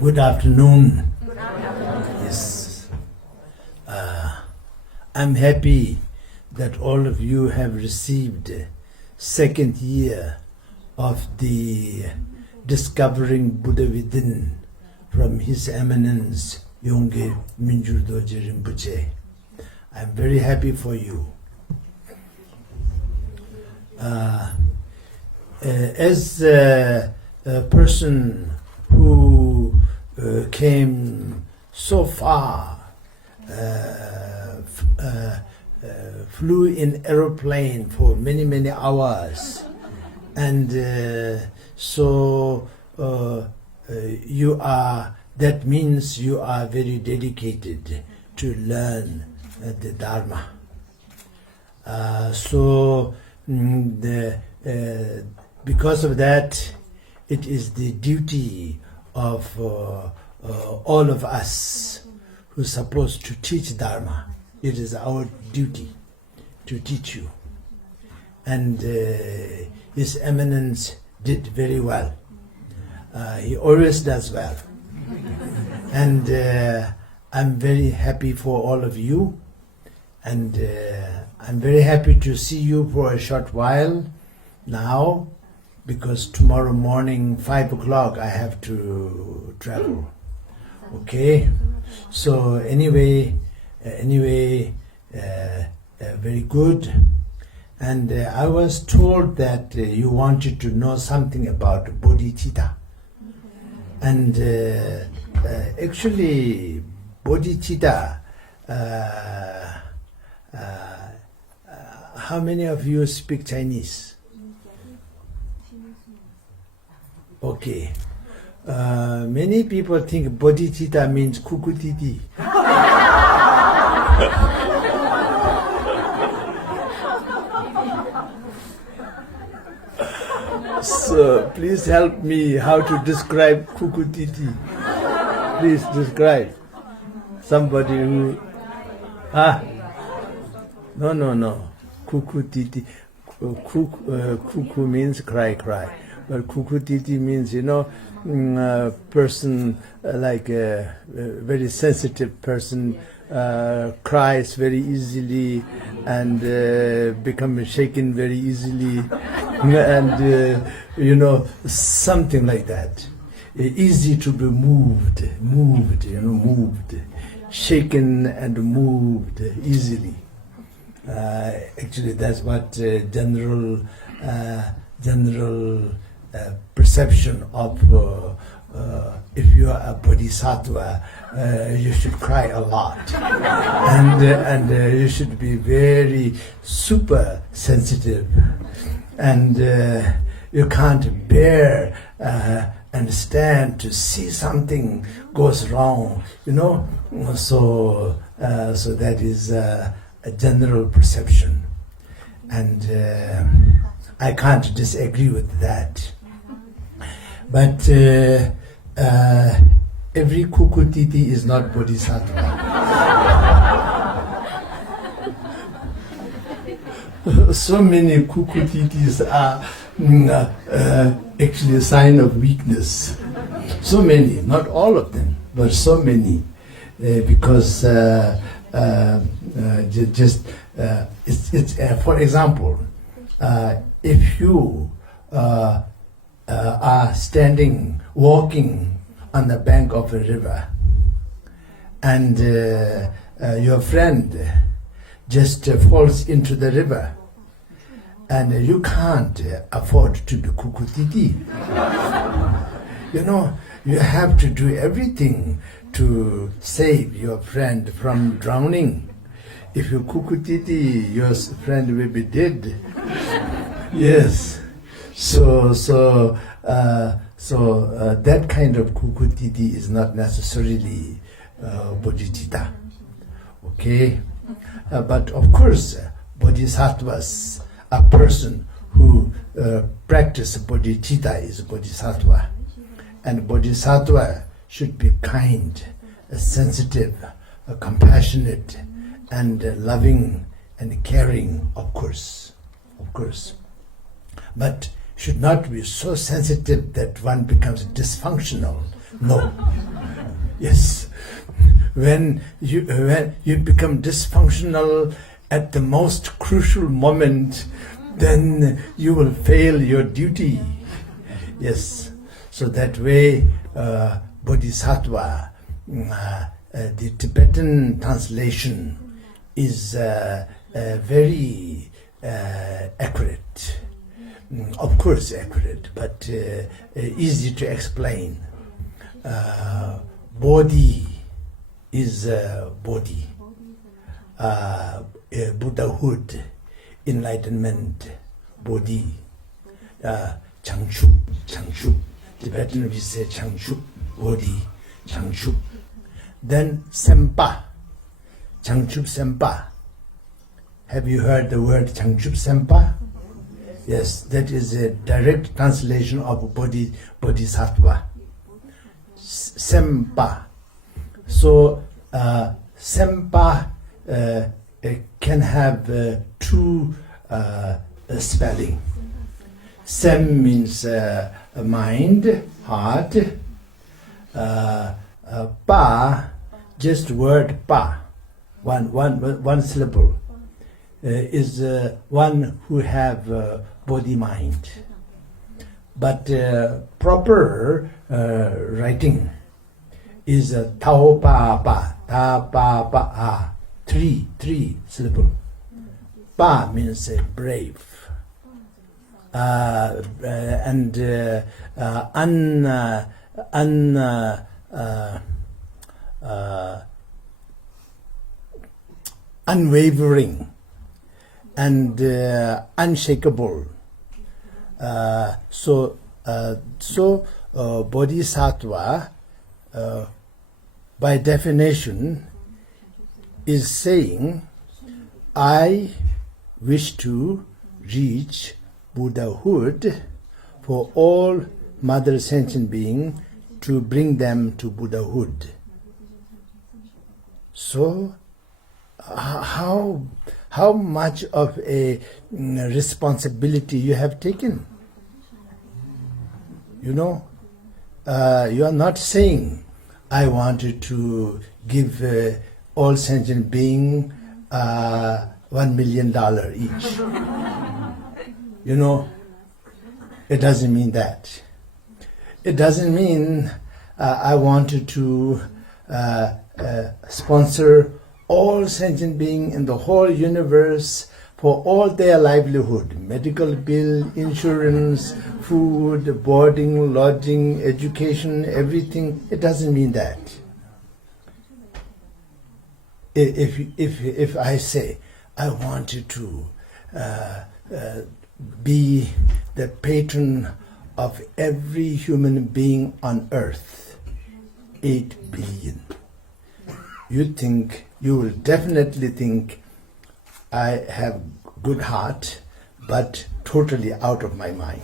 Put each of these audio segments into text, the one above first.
Good afternoon. Yes. I'm happy that all of you have received second year of the Discovering Buddha Within from His Eminence Yongey Mingyur Dorje Rinpoche. I'm very happy for you. As a person who came so far, flew in aeroplane for many hours, and you are, that means you are very dedicated to learn the Dharma. Because of that, it is the duty of all of us who are supposed to teach Dharma. It is our duty to teach you. And His Eminence did very well. He always does well. And I'm very happy for all of you. And I'm very happy to see you for a short while now, because tomorrow morning, 5 o'clock, I have to travel. Okay? So anyway, very good. And I was told that you wanted to know something about Bodhicitta. And actually, Bodhicitta, how many of you speak Chinese? Okay. Many people think Bodhicitta means kukutiti. So please help me how to describe kukutiti. Please describe. Somebody who... No. Kukutiti. Kuku means cry. But kukutiti means, a person like a very sensitive person cries very easily and becomes shaken very easily, and something like that. Easy to be moved, shaken and moved easily. Actually, that's what general perception of if you are a bodhisattva, you should cry a lot, and you should be very super sensitive, and you can't bear and stand to see something goes wrong, So that is a general perception, and I can't disagree with that. But every kukutiti is not bodhisattva. So many kukutitis are actually a sign of weakness. So many, not all of them, but so many, because it's for example, if you are walking on the bank of a river, and your friend just falls into the river, and you can't afford to be kukutiti. You have to do everything to save your friend from drowning. If you kukutiti, your friend will be dead. Yes. So that kind of kukutiti is not necessarily bodhicitta. Okay? But of course, bodhisattvas, a person who practices bodhicitta is bodhisattva. And bodhisattva should be kind, sensitive, compassionate, and loving and caring, of course. But should not be so sensitive that one becomes dysfunctional, No. Yes. When you become dysfunctional at the most crucial moment, then you will fail your duty. Yes. So that way, Bodhisattva, the Tibetan translation is very accurate. Of course accurate, but easy to explain. Bodhi is Bodhi. Buddhahood, enlightenment, Bodhi. Changchup, Changchup. Tibetan we say Changchup, Bodhi, Changchup. Then Sempa, Changchup Sempa. Have you heard the word Changchup Sempa? Yes, that is a direct translation of Bodhisattva. Sempa. So Sempa can have two spelling. Sem means mind, heart. Pa, just word pa, one syllable, is one who have body mind. But proper writing is tao pa pa, ta pa pa a, three syllable. Pa means brave. And unwavering and unshakable. So Bodhisattva, by definition, is saying, I wish to reach Buddhahood for all mother sentient beings, to bring them to Buddhahood. So, how much of a responsibility you have taken? You are not saying, I wanted to give all sentient beings $1 million each. It doesn't mean that. It doesn't mean I wanted to sponsor all sentient beings in the whole universe for all their livelihood, medical bill, insurance, food, boarding, lodging, education, everything. It doesn't mean that. If I say I wanted to be the patron of every human being on earth, 8 billion, you will definitely think I have good heart, but totally out of my mind.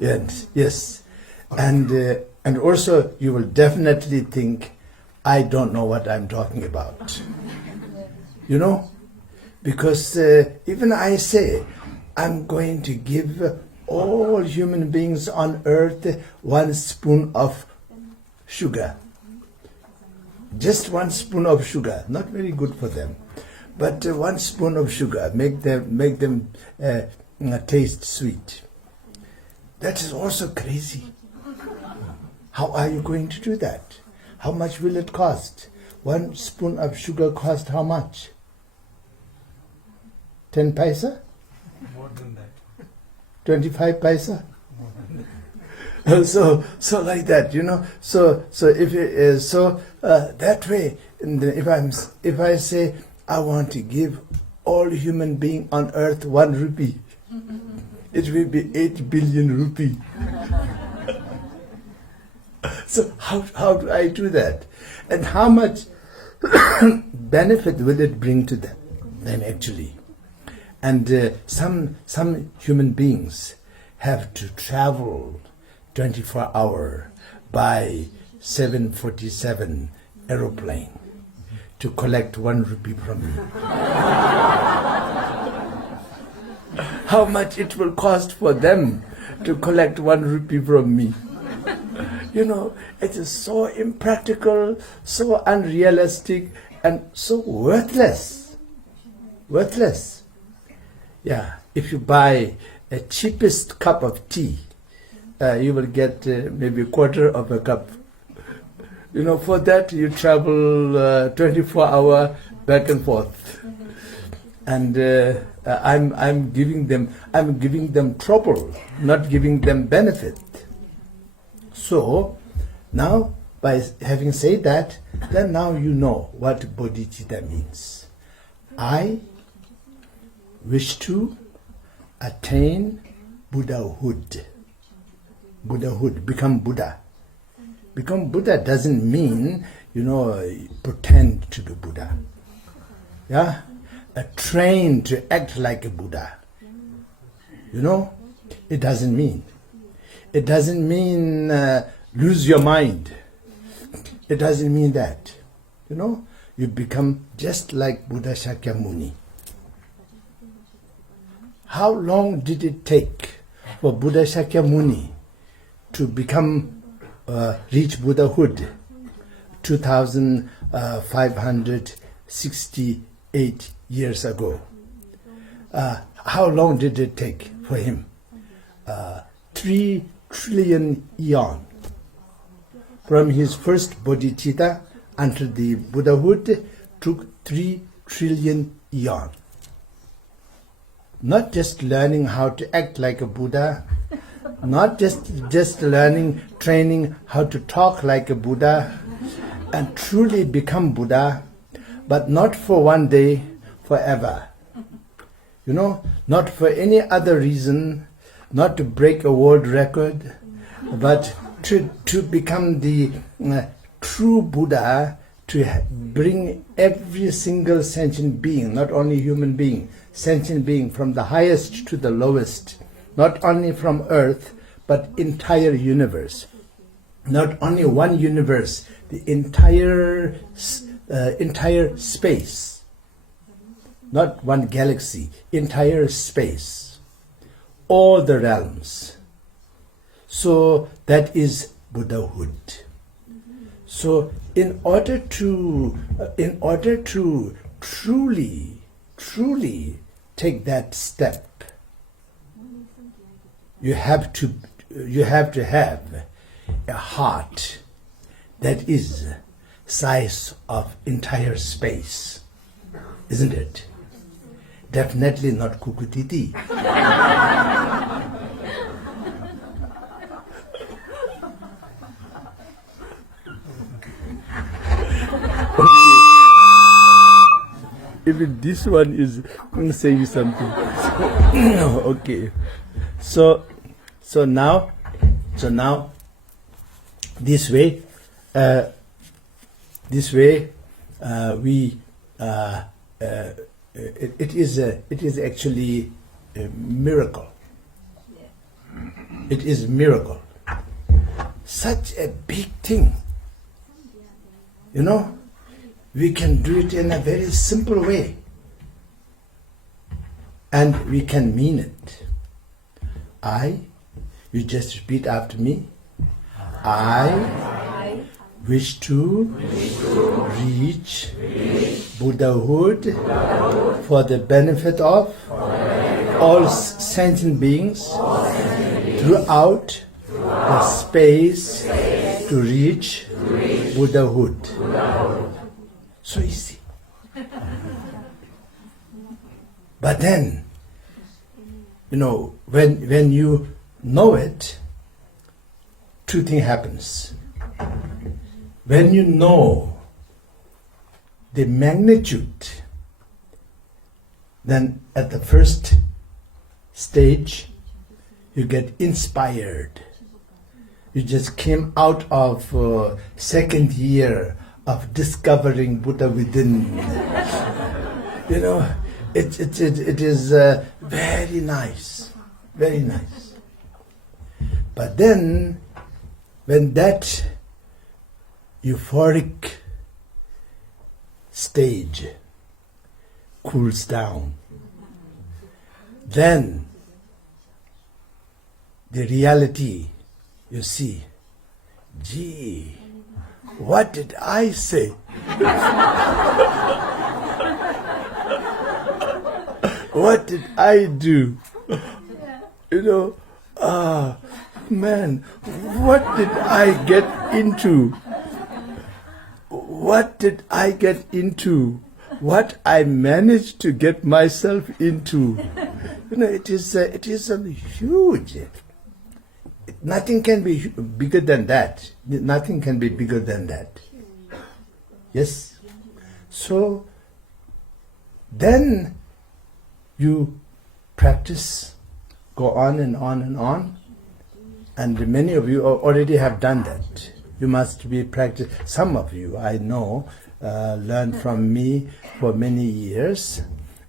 Yes, and also you will definitely think I don't know what I'm talking about. Because even I say I'm going to give all human beings on earth 1 spoon of sugar. Just 1 spoon of sugar, not very good for them, but 1 spoon of sugar, make them taste sweet. That is also crazy. How are you going to do that? How much will it cost? 1 spoon of sugar cost how much? 10 paisa? More than that. 25 paisa? So like that, So if that way, if I say I want to give all human beings on earth 1 rupee, it will be 8 billion rupee. So how do I do that? And how much benefit will it bring to them then actually? And some human beings have to travel 24 hours by 747 aeroplane to collect 1 rupee from me. How much it will cost for them to collect 1 rupee from me? It is so impractical, so unrealistic, and so worthless. Worthless. Yeah, if you buy a cheapest cup of tea, you will get maybe a quarter of a cup. For that you travel 24 hours back and forth. And I'm giving them trouble, not giving them benefit. So now, by having said that, then now you know what bodhicitta means. I wish to attain Buddhahood. Buddhahood, become Buddha. Become Buddha doesn't mean, pretend to be Buddha. Yeah? Train to act like a Buddha. It doesn't mean. It doesn't mean lose your mind. It doesn't mean that. You become just like Buddha Shakyamuni. How long did it take for Buddha Shakyamuni to reach Buddhahood? 2,568 years ago. How long did it take for him? 3 trillion eon. From his first bodhicitta until the Buddhahood took 3 trillion eon. Not just learning how to act like a Buddha, not just learning, training how to talk like a Buddha and truly become Buddha, but not for one day, forever. Not for any other reason, not to break a world record, but to become the true Buddha, to bring every single sentient being, not only human being, sentient being from the highest to the lowest, not only from earth, but entire universe. Not only one universe, the entire space. Not one galaxy, entire space. All the realms. So that is Buddhahood. So in order to truly take that step, you have to have a heart that is size of entire space, isn't it? Definitely not kukutiti. Even this one is saying something. Okay. So now this way we it is actually a miracle. It is a miracle. Such a big thing. We can do it in a very simple way. And we can mean it. You just repeat after me. I wish to reach Buddhahood for the benefit of all sentient beings throughout the space to reach Buddhahood. So easy. But then, when you know it, two things happens. When you know the magnitude, then at the first stage, you get inspired. You just came out of second year of discovering Buddha within. It is very nice, very nice. But then, when that euphoric stage cools down, then the reality, you see, gee, what did I say? What did I do? Man, what did I get into? What did I get into? What I managed to get myself into? It is a huge. Nothing can be bigger than that. Nothing can be bigger than that. Yes. So then you practice, go on and on and on, and many of you already have done that. You must be practice. Some of you, I know, learned from me for many years,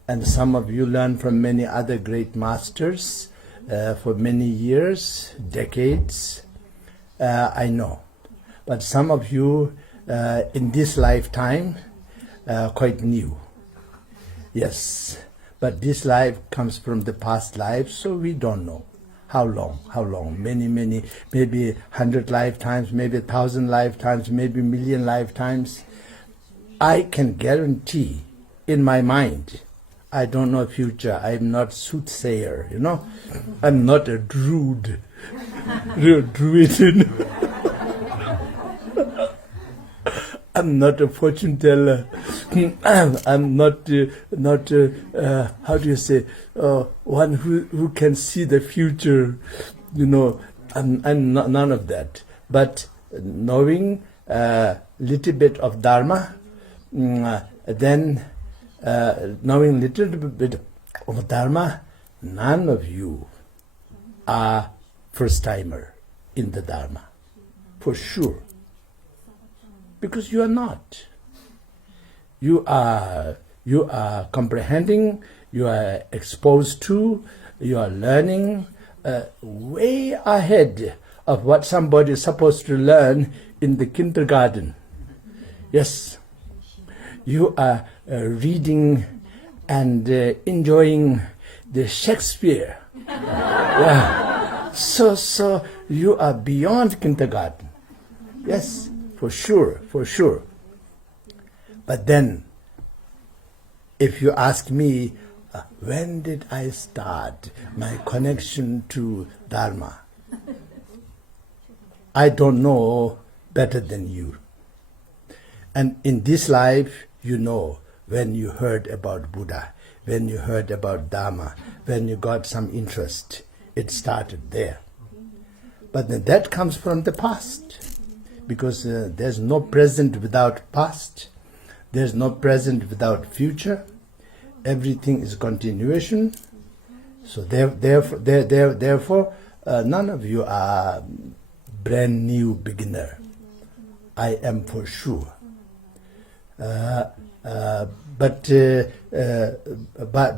and some of you learned from many other great masters for many years, decades. I know. But some of you in this lifetime, quite new. Yes. But this life comes from the past life, so we don't know. How long? Many, maybe 100 lifetimes, maybe 1,000 lifetimes, maybe 1,000,000 lifetimes. I can guarantee in my mind, I don't know future. I'm not soothsayer, I'm not a druid. Druid. I'm not a fortune teller. I'm not how do you say, one who can see the future. I'm not, none of that. But knowing a little bit of Dharma, then knowing little bit of Dharma, none of you are first timer in the Dharma, for sure. Because you are not. You are comprehending, you are exposed to, you are learning way ahead of what somebody is supposed to learn in the kindergarten. Yes. You are reading and enjoying the Shakespeare. Yeah. So you are beyond kindergarten. Yes. For sure. But then, if you ask me, when did I start my connection to Dharma? I don't know better than you. And in this life, when you heard about Buddha, when you heard about Dharma, when you got some interest, it started there. But then that comes from the past. Because there's no present without past, there's no present without future. Everything is continuation. So therefore, none of you are brand new beginner. I am for sure. But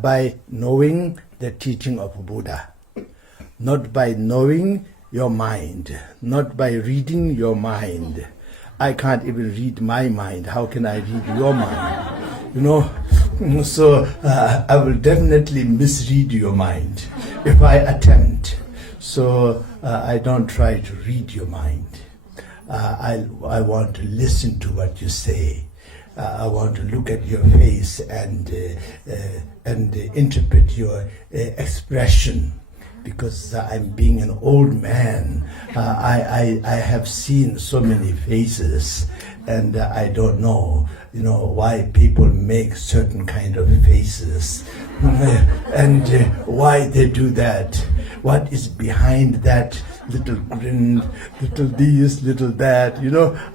by knowing the teaching of Buddha, not by knowing your mind, not by reading your mind. I can't even read my mind. How can I read your mind? So I will definitely misread your mind if I attempt. So I don't try to read your mind. I want to listen to what you say. I want to look at your face and interpret your expression. Because I'm being an old man, I have seen so many faces, and I don't know, why people make certain kind of faces, and why they do that. What is behind that little grin, little this, little that?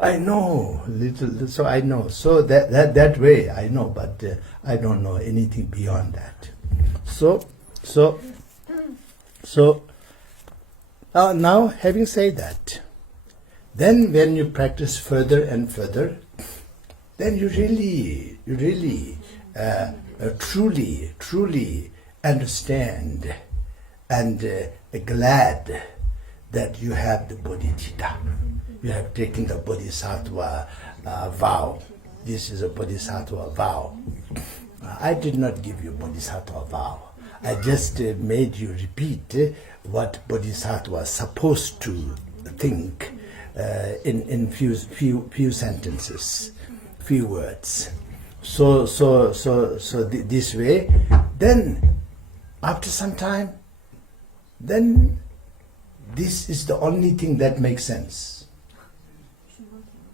I know little, so I know. So that way I know, but I don't know anything beyond that. So now, having said that, then when you practice further and further, then you really truly understand and glad that you have the Bodhicitta. You have taken the Bodhisattva vow. This is a Bodhisattva vow. I did not give you Bodhisattva vow. I just made you repeat what Bodhisattva is supposed to think in few sentences, few words. So this way, then after some time, then this is the only thing that makes sense.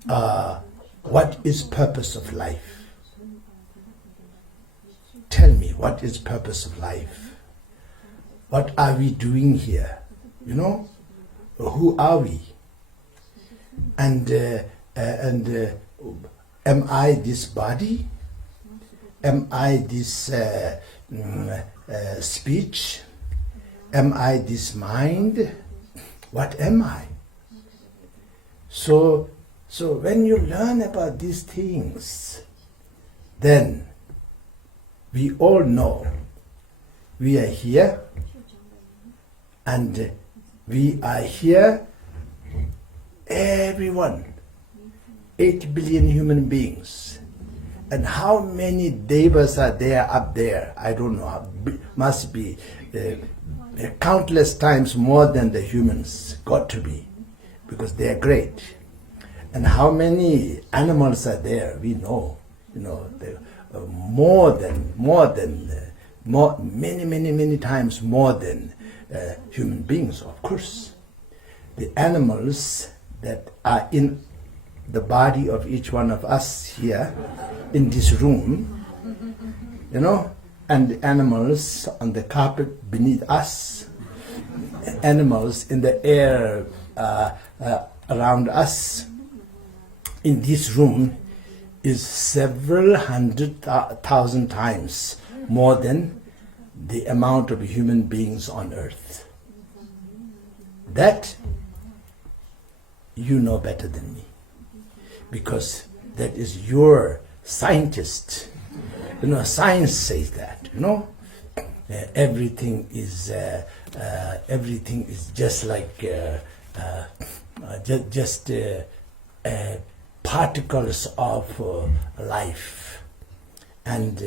What is purpose of life? Tell me, what is purpose of life? What are we doing here? You know, who are we? And am I this body? Am I this speech? Am I this mind? What am I? So when you learn about these things, then we all know we are here, and we are here, everyone, 8 billion human beings. And how many devas are there up there? I don't know. Must be countless times more than the humans. Got to be, because they are great. And how many animals are there? We know. You know, many times more than human beings, of course. The animals that are in the body of each one of us here in this room, you know, and the animals on the carpet beneath us, animals in the air around us, in this room, is several 100,000 times more than the amount of human beings on earth. That you know better than me, because that is your scientist. You know, science says that. You know, everything is just like particles of life, and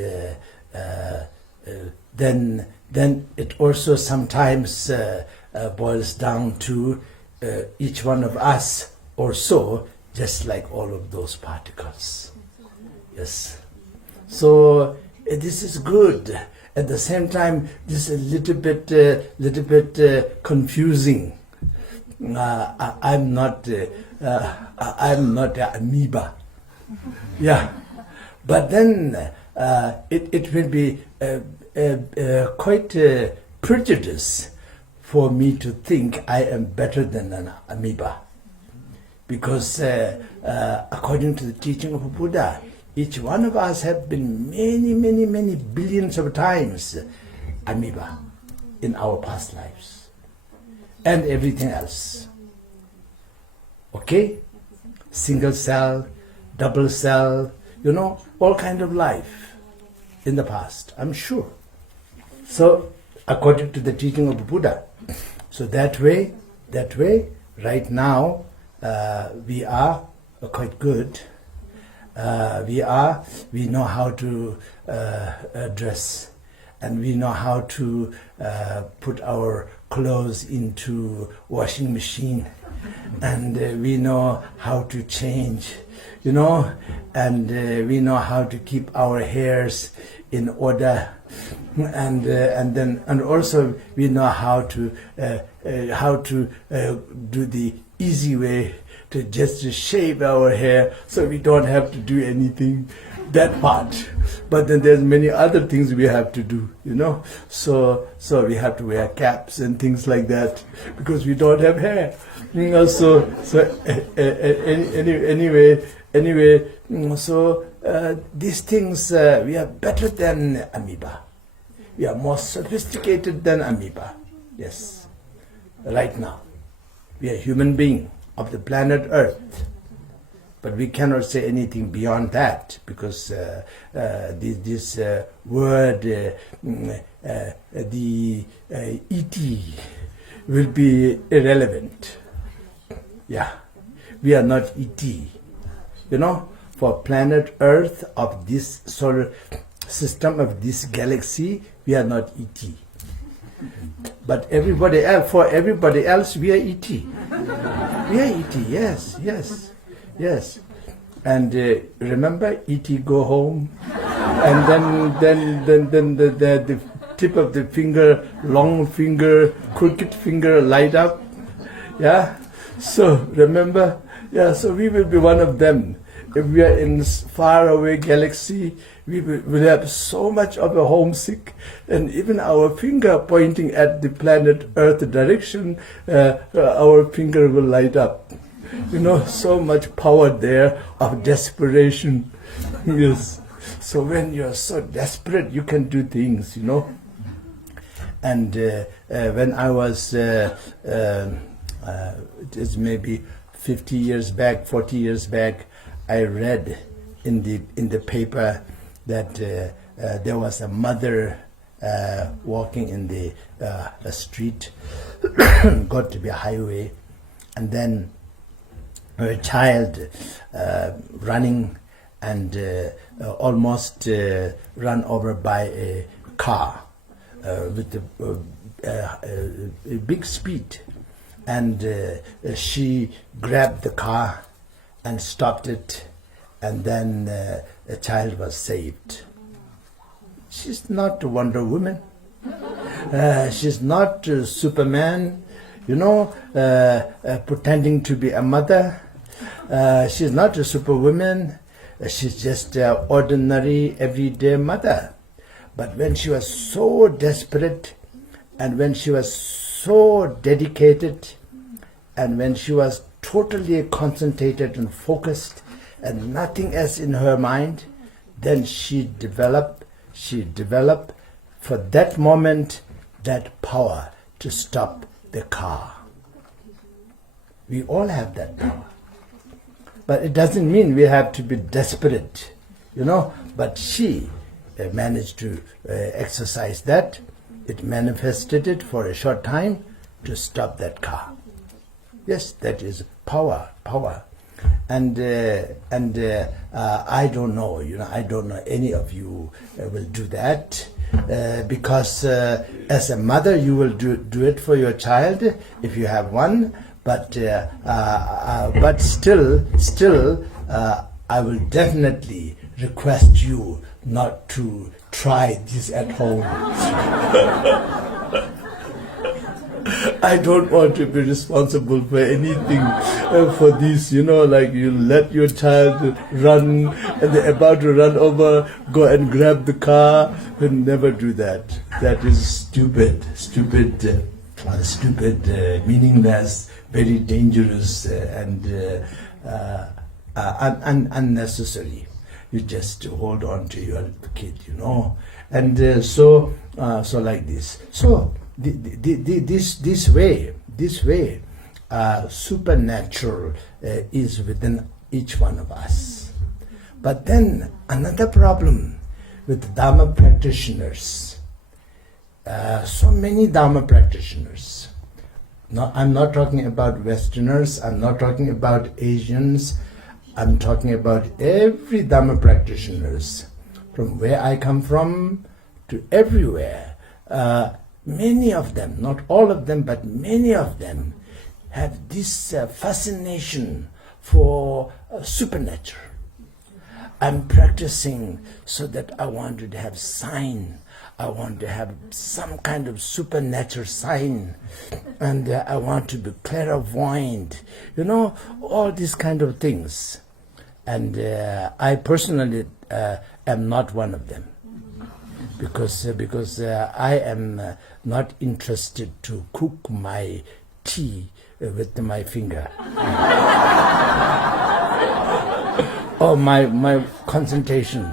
then it also sometimes boils down to each one of us also, just like all of those particles. Yes. So this is good. At the same time, this is a little bit confusing. I'm not an amoeba. Yeah, but then it will be quite prejudice for me to think I am better than an amoeba, because according to the teaching of Buddha, each one of us have been many billions of times amoeba in our past lives, and everything else. Okay? Single cell, double cell, you know, all kind of life in the past, I'm sure. So, according to the teaching of Buddha, so that way, right now, we are quite good. We know how to dress, and we know how to put our clothes into washing machine, and we know how to change, you know, and we know how to keep our hairs in order, and also we know how to do the easy way to just shave our hair, so we don't have to do anything, that part. But then there's many other things we have to do, you know. So we have to wear caps and things like that because we don't have hair. You know, anyway. So these things, we are better than amoeba. We are more sophisticated than amoeba. Yes, right now we are human beings of the planet Earth, but we cannot say anything beyond that, because this word, the ET, will be irrelevant. Yeah, we are not ET. You know, for planet Earth of this solar system, of this galaxy, we are not ET. But everybody else, for everybody else, we are ET. Yeah, E.T., yes. And remember, E.T. go home, and then the tip of the finger, long finger, crooked finger light up. Yeah. So remember, yeah. So we will be one of them. If we are in faraway galaxy, we will have so much of a homesick, and even our finger pointing at the planet Earth direction, our finger will light up. So much power there of desperation. Yes. So when you're so desperate, you can do things, And when I was, it is maybe 50 years back, 40 years back, I read in the paper that there was a mother walking in the a street, got to be a highway, and then her child running and almost run over by a car with a big speed, and she grabbed the car and stopped it, and then the child was saved. She's not Wonder Woman. She's not Superman, pretending to be a mother. She's not a superwoman. She's just an ordinary, everyday mother. But when she was so desperate, and when she was so dedicated, and when she was totally concentrated and focused, and nothing else in her mind, then she developed for that moment that power to stop the car. We all have that power. But it doesn't mean we have to be desperate, But she managed to exercise that. It manifested it for a short time to stop that car. Yes, that is power. And I don't know, I don't know any of you will do that. Because as a mother, you will do it for your child if you have one. But still, I will definitely request you not to try this at home. I don't want to be responsible for anything for this, like you let your child run and they're about to run over, go and grab the car, and never do that. That is stupid, meaningless, very dangerous, and unnecessary. You just hold on to your kid, and so like this. So this way, supernatural is within each one of us. But then another problem with Dharma practitioners. So many Dharma practitioners. No, I'm not talking about Westerners. I'm not talking about Asians. I'm talking about every Dharma practitioners, from where I come from to everywhere. Many of them, not all of them, but many of them have this fascination for supernatural. I'm practicing so that I want to have sign. I want to have some kind of supernatural sign, and I want to be clairvoyant, all these kind of things. And I personally am not one of them, because I am not interested to cook my tea with my finger. Or my concentration.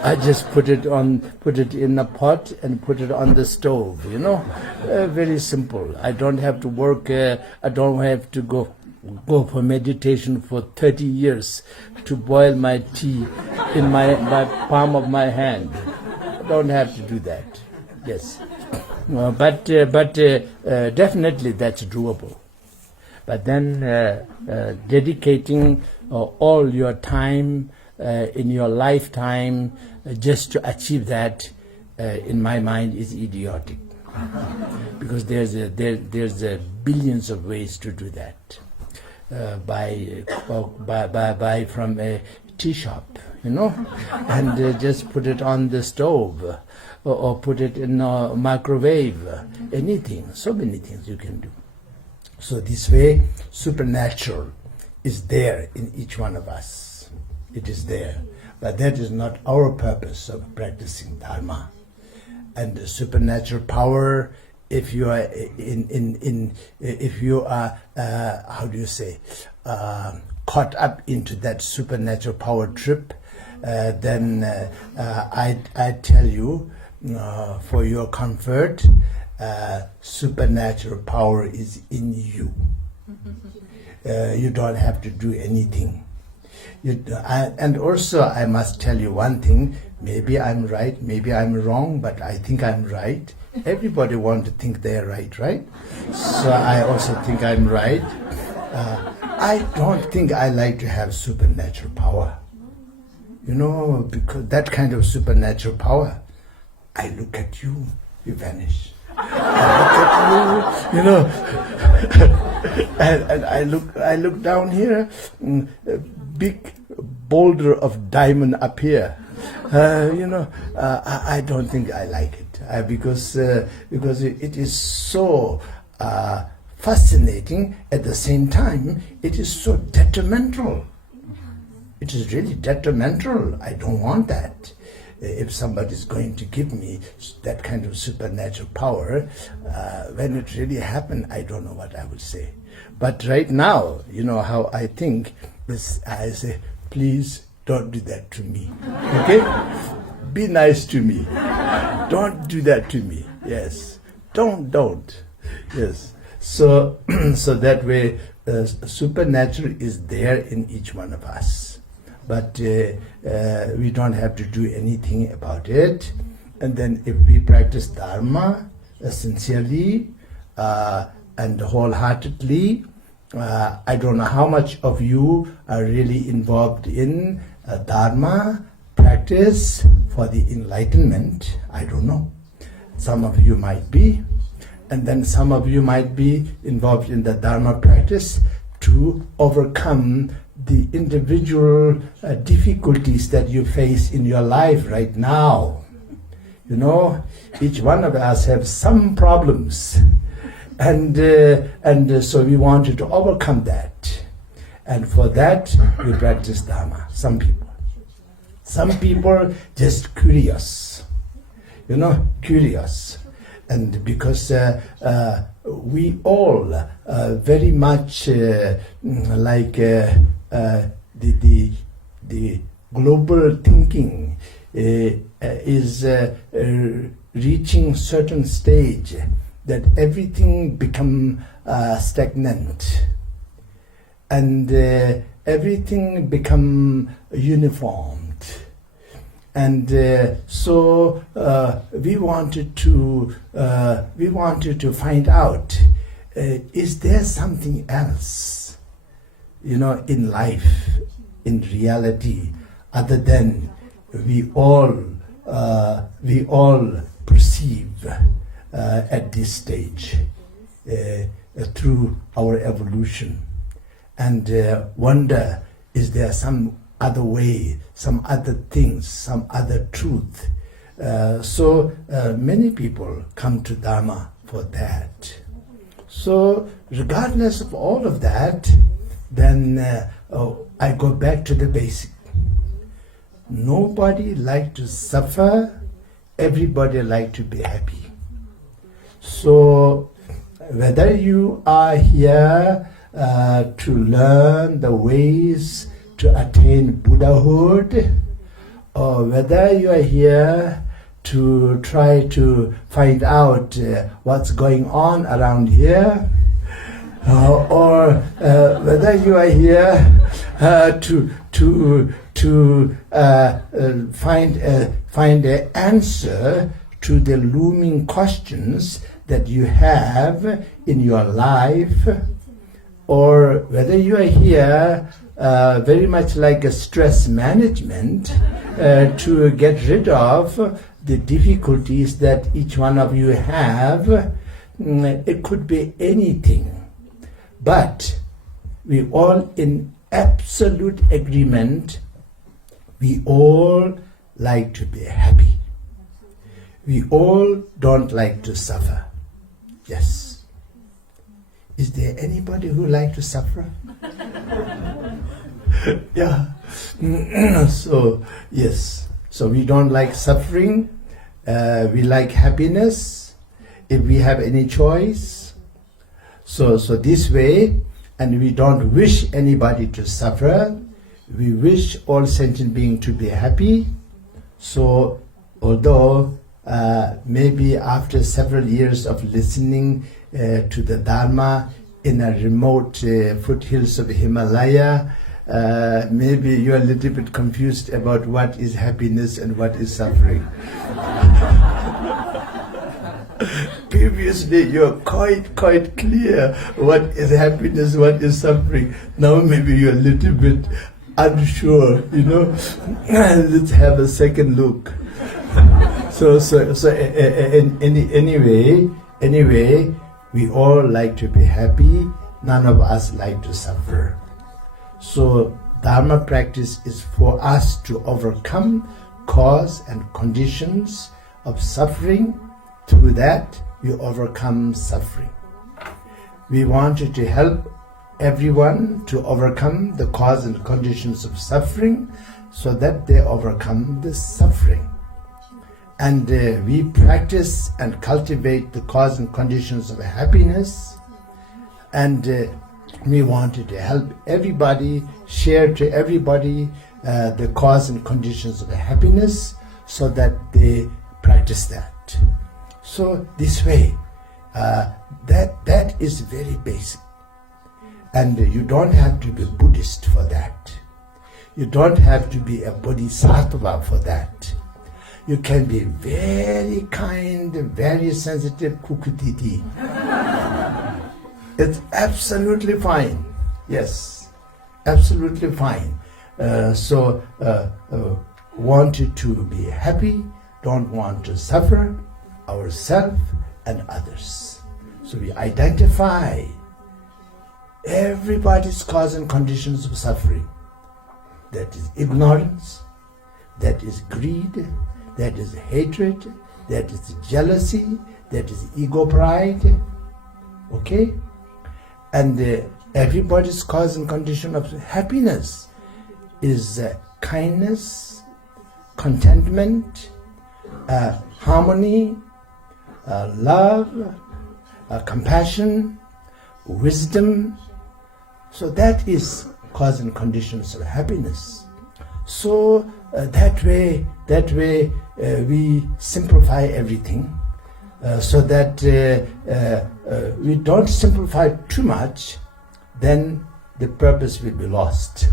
I just put it in a pot and put it on the stove, very simple. I don't have to work, I don't have to go for meditation for 30 years to boil my tea in my palm of my hand. I don't have to do that, yes. But definitely that's doable. But then dedicating all your time in your lifetime just to achieve that, in my mind, is idiotic. Because there's billions of ways to do that. buy from a tea shop, and just put it on the stove or put it in a microwave, anything, so many things you can do. So this way, supernatural is there in each one of us. It is there. But that is not our purpose of practicing Dharma. And the supernatural power, if you are caught up into that supernatural power trip, then I tell you, for your comfort, supernatural power is in you. You don't have to do anything. And also I must tell you one thing, maybe I'm right, maybe I'm wrong, but I think I'm right. Everybody wants to think they're right? So I also think I'm right. I don't think I like to have supernatural power. Because that kind of supernatural power, I look at you, you vanish. I look at you, and I look down here, big boulder of diamond up here. I don't think I like it because it is so fascinating. At the same time, it is so detrimental. It is really detrimental. I don't want that. If somebody is going to give me that kind of supernatural power, when it really happened, I don't know what I would say. But right now, how I think is, I say, please don't do that to me. Okay? Be nice to me. Don't do that to me. Yes. Don't. Yes. So that way, supernatural is there in each one of us. But we don't have to do anything about it. And then if we practice Dharma sincerely and wholeheartedly, I don't know how much of you are really involved in Dharma practice for the enlightenment. I don't know. Some of you might be. And then some of you might be involved in the Dharma practice to overcome the individual difficulties that you face in your life right now. Each one of us have some problems, and so we wanted to overcome that. And for that, we practice Dharma. Some people just curious, curious. And because we all very much like the global thinking is reaching certain stage that everything become stagnant and everything become uniformed. And so we wanted to find out, is there something else, in life, in reality, other than we all perceive at this stage through our evolution, and wonder, is there some other way, some other things, some other truth. So many people come to Dharma for that. So regardless of all of that, then I go back to the basic. Nobody like to suffer, everybody like to be happy. So whether you are here to learn the ways to attain Buddhahood, or whether you are here to try to find out what's going on around here, or whether you are here to find an answer to the looming questions that you have in your life, or whether you are here very much like a stress management to get rid of the difficulties that each one of you have. It could be anything. But we all in absolute agreement, we all like to be happy. We all don't like to suffer. Yes. Is there anybody who like to suffer? Yeah. So, yes. So we don't like suffering. We like happiness, if we have any choice. So this way, and we don't wish anybody to suffer. We wish all sentient beings to be happy. So, although maybe after several years of listening to the Dharma in a remote foothills of Himalaya, maybe you're a little bit confused about what is happiness and what is suffering. Previously, you're quite clear what is happiness, what is suffering. Now maybe you're a little bit unsure, Let's have a second look. Anyway, we all like to be happy. None of us like to suffer. So Dharma practice is for us to overcome cause and conditions of suffering. Through that, we overcome suffering. We wanted to help everyone to overcome the cause and conditions of suffering so that they overcome the suffering. And we practice and cultivate the cause and conditions of happiness, and we wanted to help everybody, share to everybody the cause and conditions of happiness so that they practice that. So this way, that is very basic. And you don't have to be Buddhist for that. You don't have to be a Bodhisattva for that. You can be very kind, very sensitive, kukutiti. It's absolutely fine. Yes, absolutely fine. Wanted to be happy, don't want to suffer ourselves and others. So we identify everybody's cause and conditions of suffering. That is ignorance, that is greed, that is hatred, that is jealousy, that is ego pride. Okay? And everybody's cause and condition of happiness is kindness, contentment, harmony, love, compassion, wisdom. So that is cause and conditions of happiness. So that way we simplify everything, so that we don't simplify too much, then the purpose will be lost.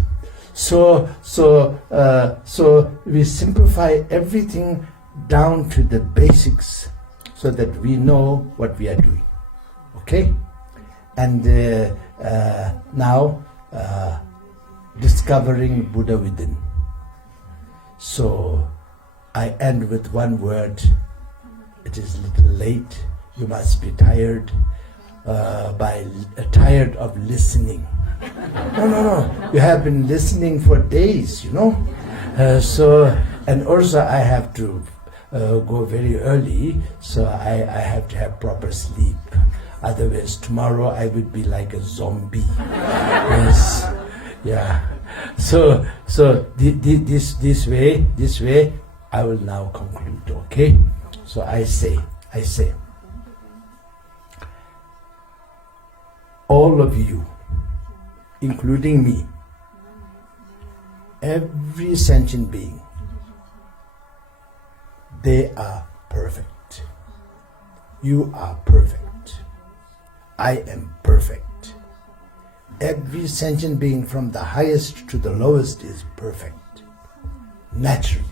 So we simplify everything down to the basics, so that we know what we are doing. Okay? And now discovering Buddha within. So I end with one word. It is a little late. You must be tired tired of listening. No. You have been listening for days, and also I have to go very early, so I have to have proper sleep. Otherwise, tomorrow I would be like a zombie. Yes, yeah. So this way, I will now conclude. Okay. So I say, all of you, including me, every sentient being, they are perfect. You are perfect. I am perfect. Every sentient being from the highest to the lowest is perfect. Naturally.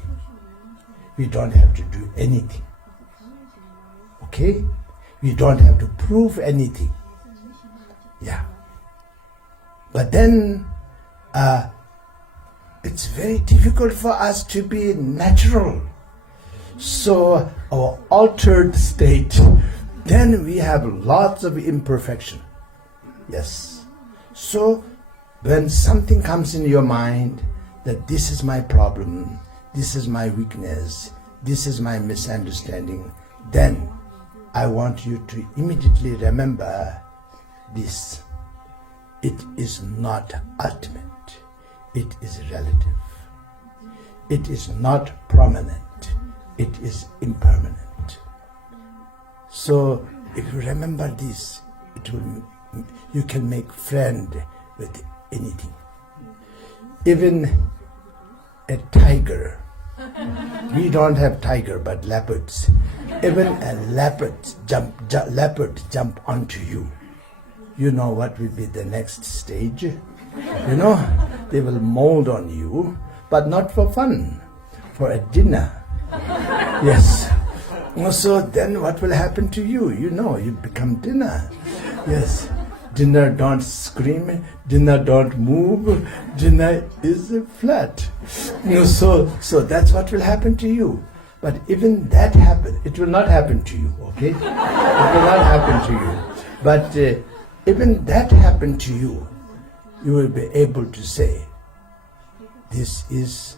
We don't have to do anything. Okay? We don't have to prove anything. Yeah. But then, it's very difficult for us to be natural. So our altered state, then we have lots of imperfection. Yes. So When something comes in your mind that this is my problem, this is my weakness, this is my misunderstanding, then I want you to immediately remember this. It is not ultimate. It is relative. It is not permanent. It is impermanent. So if you remember this, you can make friend with anything. Even a tiger. We don't have tiger, but leopards. Even a leopard jump onto you. You know what will be the next stage? You know, they will mold on you, but not for fun, for a dinner. Yes. So then what will happen to you? You know, you become dinner. Yes. Dinner don't scream, dinner don't move, dinner is flat. So that's what will happen to you. But even that happen, it will not happen to you, okay? It will not happen to you. But even that happen to you, you will be able to say, this is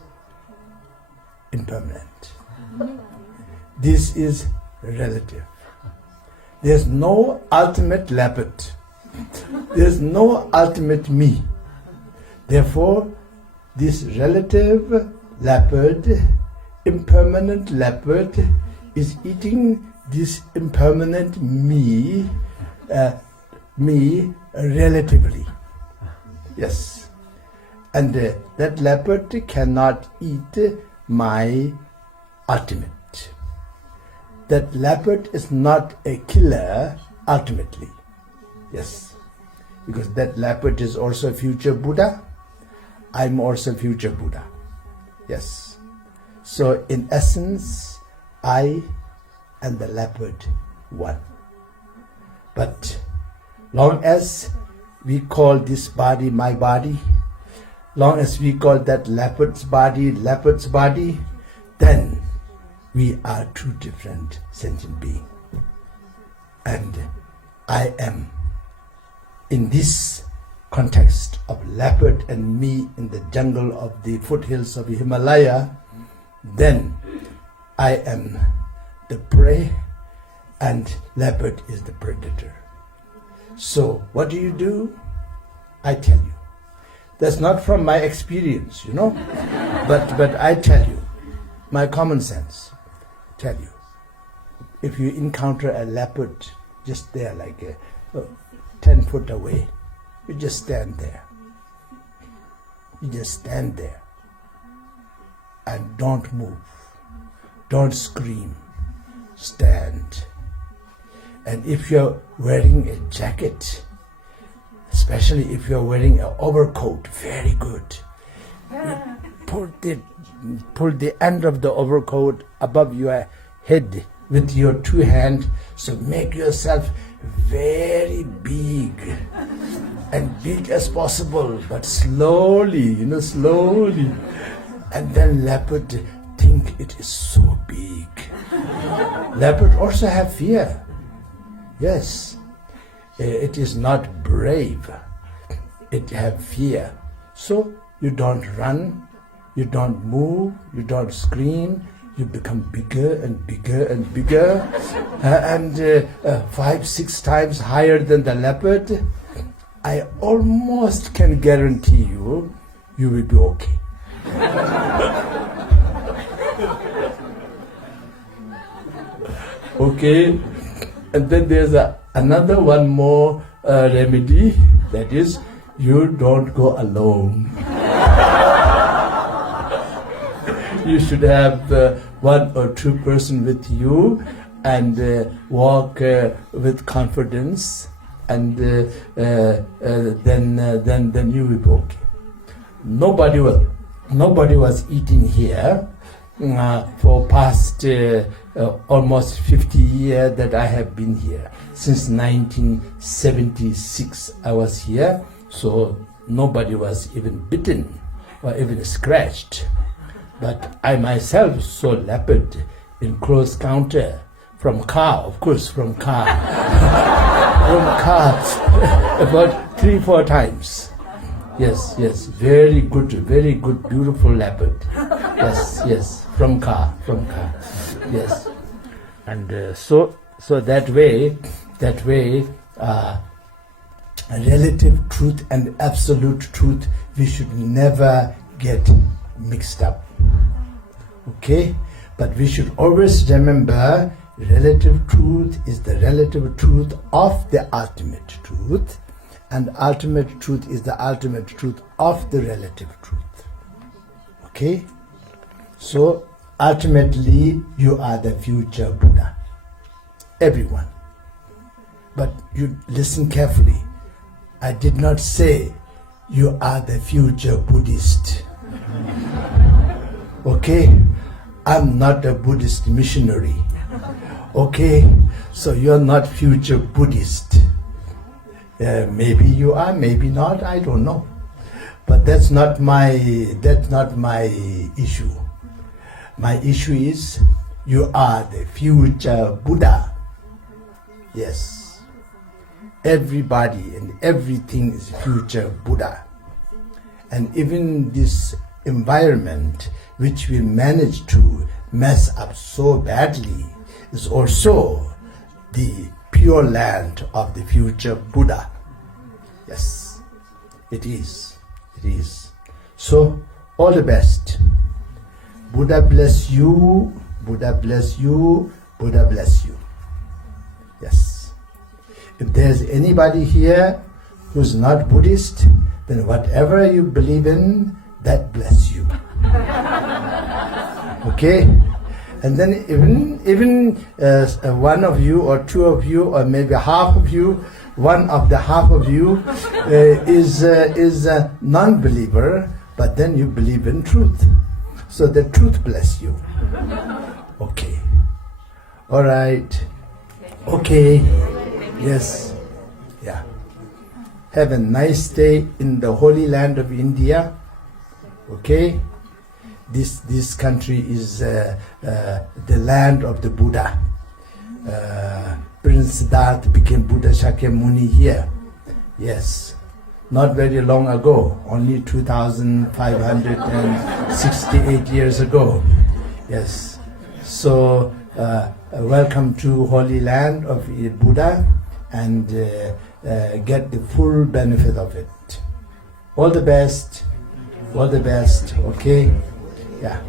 impermanent. This is relative. There's no ultimate leopard. There's no ultimate me. Therefore, this relative leopard, impermanent leopard, is eating this impermanent me relatively. Yes. And that leopard cannot eat my ultimate. That leopard is not a killer ultimately. Yes. Because that leopard is also future Buddha. I'm also future Buddha. Yes. So in essence, I and the leopard one. But long as we call this body my body, long as we call that leopard's body, then we are two different sentient beings. And I am in this context of leopard and me in the jungle of the foothills of the Himalaya, then I am the prey and leopard is the predator. So what do? I tell you. That's not from my experience, you know, but I tell you, my common sense tell you, if you encounter a leopard just there like 10 foot away, you just stand there. You just stand there and don't move. Don't scream. Stand. And if you're wearing a jacket, especially if you're wearing an overcoat, very good. You pull the end of the overcoat above your head with your two hands, so make yourself very big and big as possible, but slowly, slowly. And then leopard think it is so big. Leopard also have fear. Yes, it is not brave. It have fear. So you don't run, you don't move, you don't scream. You become bigger and bigger and bigger, and 5-6 times higher than the leopard. I almost can guarantee you will be okay. Okay, and then there's another one more remedy, that is, you don't go alone. You should have 1 or 2 person with you and walk with confidence, and then you will be okay. Nobody was eating here for past almost 50 years that I have been here. Since 1976 I was here, so nobody was even bitten or even scratched. But I myself saw leopard in close encounter from car, of course, from car, about 3-4 times. Yes, yes, very good, beautiful leopard. Yes, yes, from car. Yes, and so that way, relative truth and absolute truth, we should never get mixed up. Okay, but we should always remember, relative truth is the relative truth of the ultimate truth, and ultimate truth is the ultimate truth of the relative truth. Okay? So, ultimately, you are the future Buddha. Everyone. But you listen carefully. I did not say you are the future Buddhist. Okay? I'm not a Buddhist missionary. Okay? So you're not future Buddhist. Maybe you are, maybe not, I don't know. But that's not my issue. My issue is, you are the future Buddha. Yes. Everybody and everything is future Buddha. And even this environment, which we manage to mess up so badly, is also the pure land of the future Buddha. Yes, it is. It is. So, all the best. Buddha bless you, Buddha bless you, Buddha bless you. Yes. If there's anybody here who's not Buddhist, then whatever you believe in, that bless you. Okay? And then even one of you or two of you or maybe half of you, one of the half of you is a non-believer, but then you believe in truth. So the truth bless you. Okay. All right. Okay. Yes. Yeah. Have a nice day in the holy land of India. Okay. This country is the land of the Buddha. Prince Siddhartha became Buddha Shakyamuni here. Yes, not very long ago, only 2,568 years ago. Yes, so welcome to Holy Land of Buddha, and get the full benefit of it. All the best, okay? Yeah.